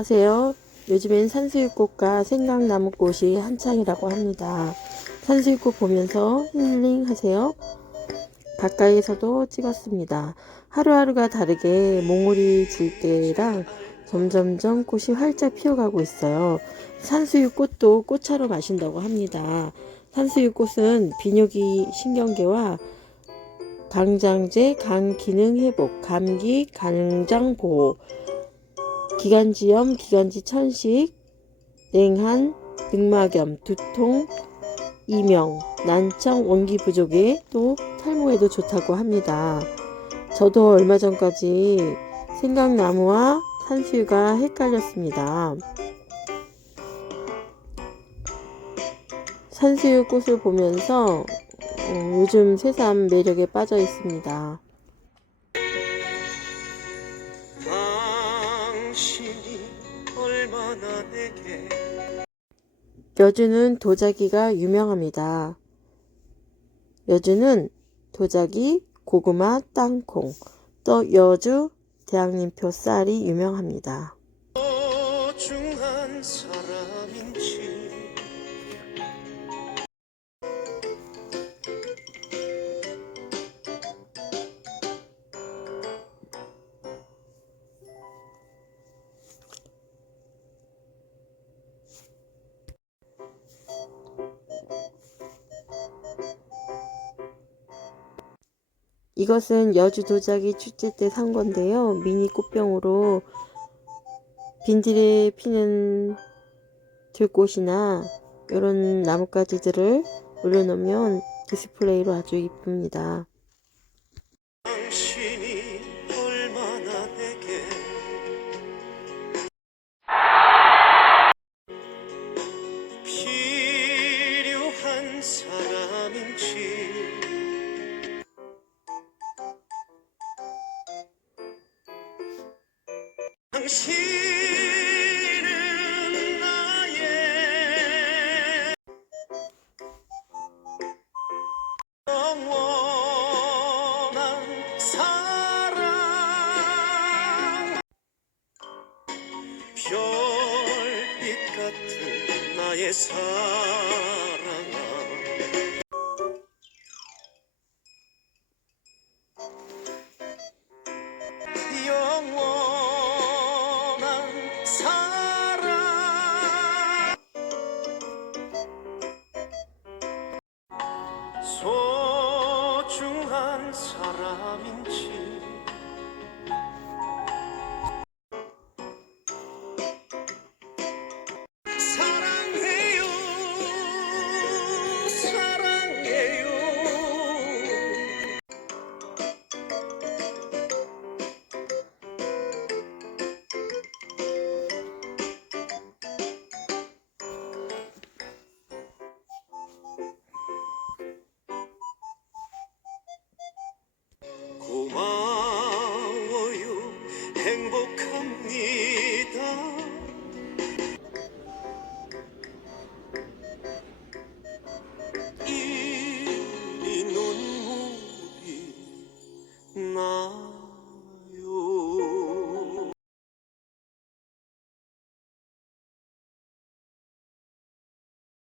안녕하세요. 요즘엔 산수유꽃과 생강나무꽃이 한창이라고 합니다. 산수유꽃 보면서 힐링 하세요. 가까이에서도 찍었습니다. 하루하루가 다르게 몽우리 질개랑 점점점 꽃이 활짝 피어가고 있어요. 산수유꽃도 꽃차로 마신다고 합니다. 산수유꽃은 비뇨기 신경계와 강장제, 간 기능 회복, 감기, 간장 보호, 기관지염, 기관지 천식, 냉한, 늑막염, 두통, 이명, 난청, 원기 부족에 또 탈모에도 좋다고 합니다. 저도 얼마 전까지 생강나무와 산수유가 헷갈렸습니다. 산수유 꽃을 보면서 어, 요즘 새삼 매력에 빠져 있습니다. 얼마나 내게 여주는 도자기가 유명합니다. 여주는 도자기, 고구마, 땅콩, 또 여주 대학님표 쌀이 유명합니다. 소중한 사람인지 이것은 여주 도자기 축제 때 산 건데요. 미니 꽃병으로 빈들에 피는 들꽃이나 이런 나뭇가지들을 올려놓으면 디스플레이로 아주 이쁩니다. 필요한 사람인 당신은 나의 영원한 사랑. 별빛 같은 나의 사 소중한 사람인지 행복